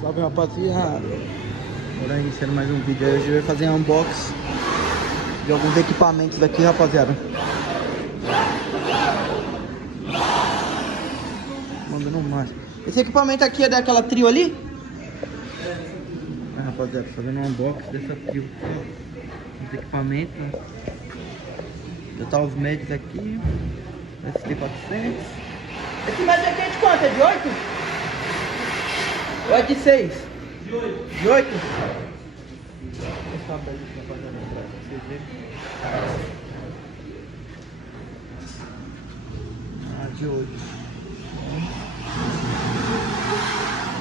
Salve, rapaziada. Agora iniciando mais um vídeo aí. Hoje eu vou fazer um unboxing de alguns equipamentos aqui, rapaziada. Mandando mais. Esse equipamento aqui é daquela trio ali? É, rapaziada, fazendo um unboxing dessa trio aqui. Os equipamentos, né? Já tá os médios aqui. ST400. Esse médio aqui é de quanto? É de 8? Ou é de 6? De 8. De 8? Deixa eu abrir aqui, rapaziada, pra vocês verem. Ah, de 8.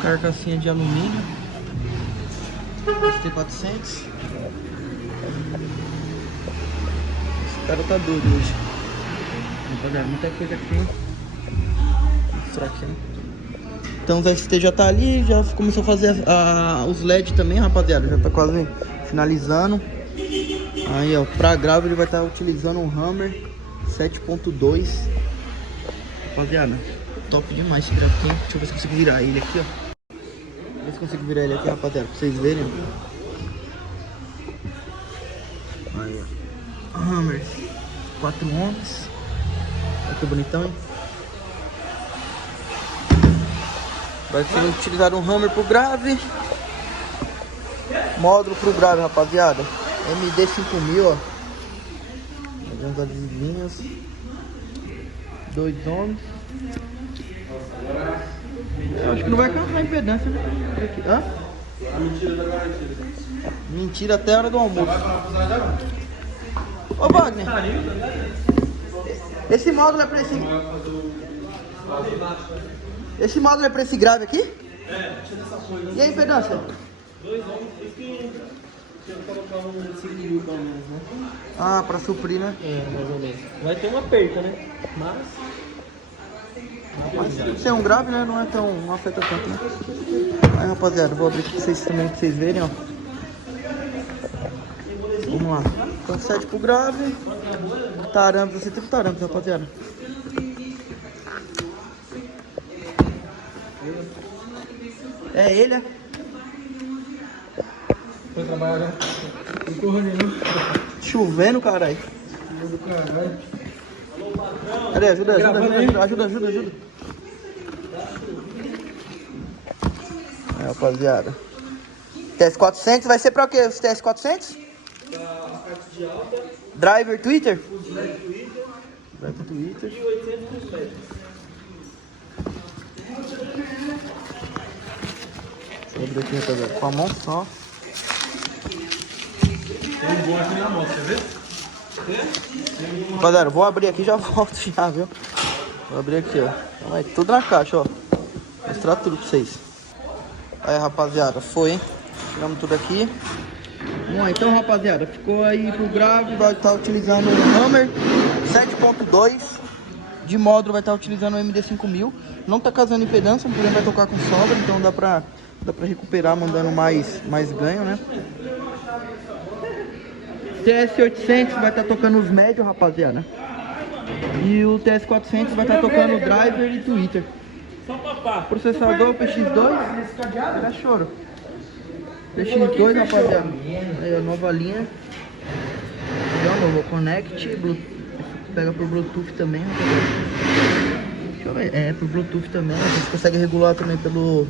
Carcassinha de alumínio. ST400. Esse cara tá doido hoje. Rapaziada, muita coisa aqui. Vou mostrar aqui, né? Então o ST já tá ali, já começou a fazer os LED também, rapaziada. Já tá quase finalizando. Aí, ó, pra grave ele vai estar utilizando um Hammer 7.2. Rapaziada, top demais esse grafinho. Deixa eu ver se consigo virar ele aqui, ó. Ver se consigo virar ele aqui, rapaziada, pra vocês verem. Aí, ó. Hammer 4 ohms. Olha que bonitão, hein? Vai ser utilizado um Hammer pro grave. Módulo pro grave, rapaziada. MD5000, ó. Uns adesivinhos. 2 ohms. Acho que não vai causar impedância, né? Por aqui. Hã? Mentira da garantia. Mentira até a hora do almoço. Ô, Wagner. Esse módulo é pra esse... Esse módulo é pra esse grave aqui? É, tira essa coisa. E a impedância? 2 ohms, por isso que eu colocar um 5 mil pelo menos, né? Ah, pra suprir, né? É, mais ou menos. Vai ter uma perca, né? Mas ser um grave, né? Não é tão... não afeta tanto, né? Aí, rapaziada, vou abrir aqui pra vocês também, pra vocês verem, ó. Vamos lá. Então 7 pro grave. Tarâmetro, você tem tarâmetro, rapaziada. É ele, é? Foi trabalhar, né? Chovendo, caralho. Cadê? Ajuda. É, rapaziada. TS400 vai ser pra o que? Os TS400? Driver Twitter? Driver Twitter. E 800 metros. Vou abrir aqui, rapaziada, com a mão só. Tem um bom aqui na mão, quer ver? Rapaziada, vou abrir aqui e já volto já, viu? Vou abrir aqui, ó. Então, é tudo na caixa, ó. Vou mostrar tudo pra vocês. Aí, rapaziada, foi, hein? Tiramos tudo aqui. Bom, então, rapaziada, ficou aí pro grave. Vai estar utilizando o Hammer 7.2. De módulo vai estar utilizando o MD5000. Não tá causando impedância, porém vai tocar com sobra, então dá pra recuperar mandando mais ganho, né? TS800 vai estar tocando os médios, rapaziada. E o TS400 vai estar tocando o driver e Twitter. Processador PX2. Era choro. PX2, rapaziada. Aí a nova linha. Legal, novo Connect. Pega pro Bluetooth também, rapaziada. Deixa eu ver. É, pro Bluetooth também. A gente consegue regular também pelo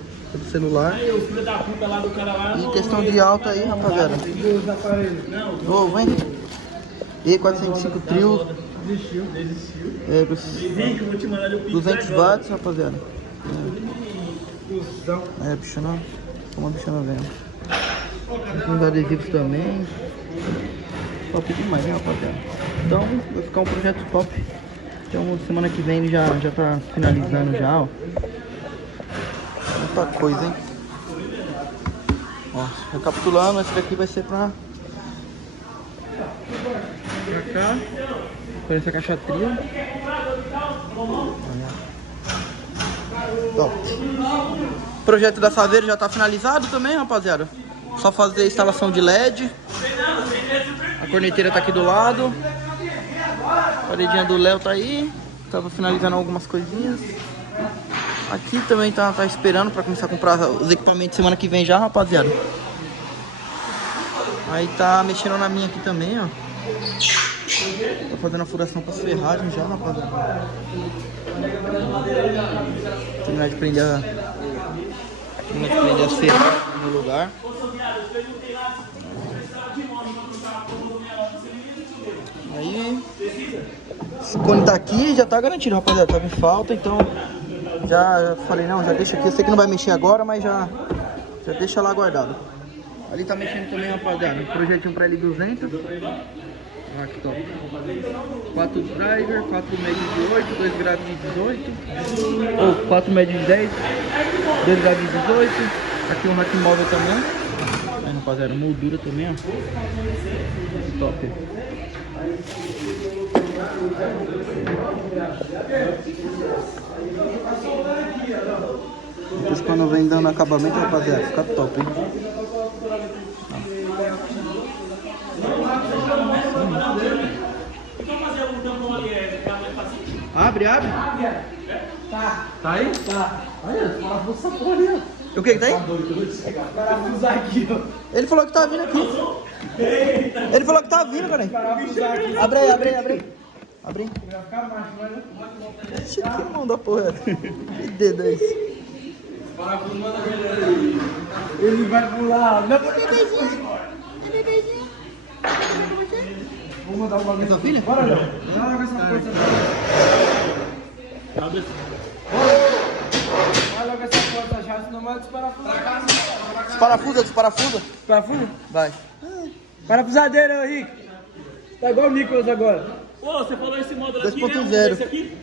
celular. E questão de alta aí, rapaziada. Ô, vem. E405 trio. É, 200 watts, rapaziada. É, bichona. Uma bichona vendo. Com os adesivos também. Top demais, hein, rapaziada. Então, vai ficar um projeto top. Então, semana que vem ele já tá finalizando já, ó. Muita coisa, hein? Ó, recapitulando, esse daqui vai ser pra cá. Por essa caixa trio. Top. O projeto da Saveiro já tá finalizado também, rapaziada. Só fazer a instalação de LED. A corneteira tá aqui do lado. A paredinha do Léo tá aí. Tava finalizando algumas coisinhas. Aqui também tá esperando pra começar a comprar os equipamentos semana que vem já, rapaziada. Aí tá mexendo na minha aqui também, ó. Tá fazendo a furação pras ferragens já, rapaziada. Terminar de prender as ferragens no lugar. Aí, esse cone tá aqui, já tá garantido, rapaziada. Tava em falta, então já falei, não, já deixa aqui. Eu sei que não vai mexer agora, mas já deixa lá guardado. Ali tá mexendo também, rapaziada. Um projetinho pra L200. Olha que top. 4 driver, 4 médios de 8, 2 graves de 18. Ou 4 médios de 10, 2 graves de 18. Aqui um rack móvel também. Aí, rapaziada, moldura também, ó. Top. Depois quando vem dando acabamento, rapaziada, fica top, hein? Abre. Tá aí? Tá. Olha, parafuso essa porra ali, ó. O que tá aí? Parafuso aqui, ó. Ele falou que tá vindo aqui. Ele falou que tá vindo, cara. Abre aí. Abre aí. Vai ficar macho, mas não. Que mão da porra. Que dedo é esse? Parafuso manda ele. Ele vai pular. Não, bebezinho. Vou mandar o bagulho. É sua filha? Bora, Léo. Não, com essa força. Abre assim. Vai logo essa porta já, senão vai desparafusa. Desparafusa? Vai. Parafusadeira, Rick. Tá igual o Nicolas agora. Pô, você falou esse módulo aqui, 2.0. Esse aqui?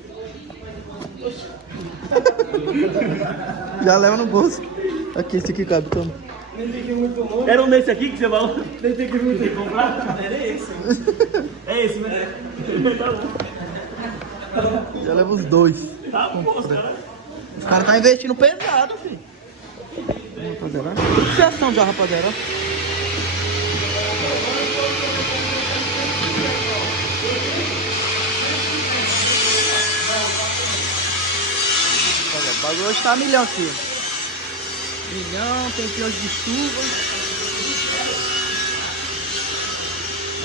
Já leva no bolso. Aqui, esse aqui cabe, toma. Era um desse aqui que você falou? Tem que muito comprar? Era esse. É esse, né? Tá bom. Já leva os dois. Tá bom, cara. Os caras tá investindo pesado, filho. Rapaziada, tudo fiação já, rapaziada. O bagulho hoje tá a milhão, filho. Milhão, tem piões de chuva.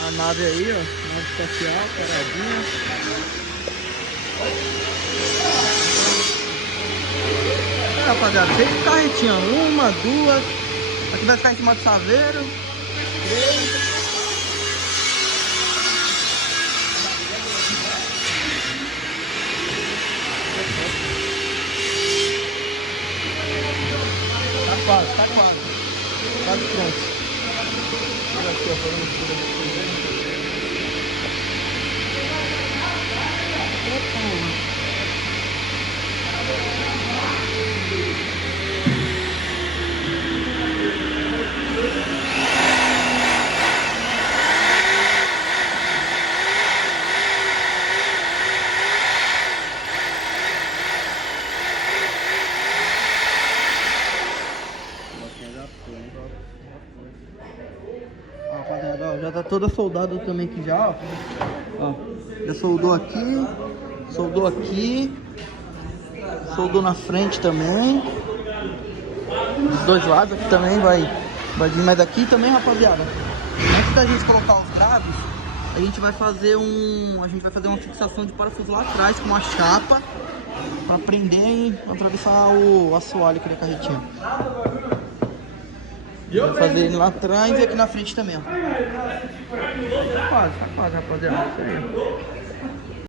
A nave aí, ó. Nave espacial, paradinha. Rapaziada, 6 carretinhas, 1, 2. Aqui vai ficar em cima do saveiro. 3. Tá quase. Quase pronto. Olha aqui, ó, fazendo tudo aqui. Rapaziada, ó, já tá toda soldada também aqui já, ó. Já soldou aqui, soldou na frente também. Dos dois lados aqui também vai vir mais aqui também, rapaziada. Antes da gente colocar os graves, a gente vai fazer uma fixação de parafuso lá atrás com uma chapa pra prender e atravessar o assoalho aqui da carretinha. Vai fazer ele lá atrás e aqui na frente também, ó. Tá quase, rapaziada. Isso aí, ó.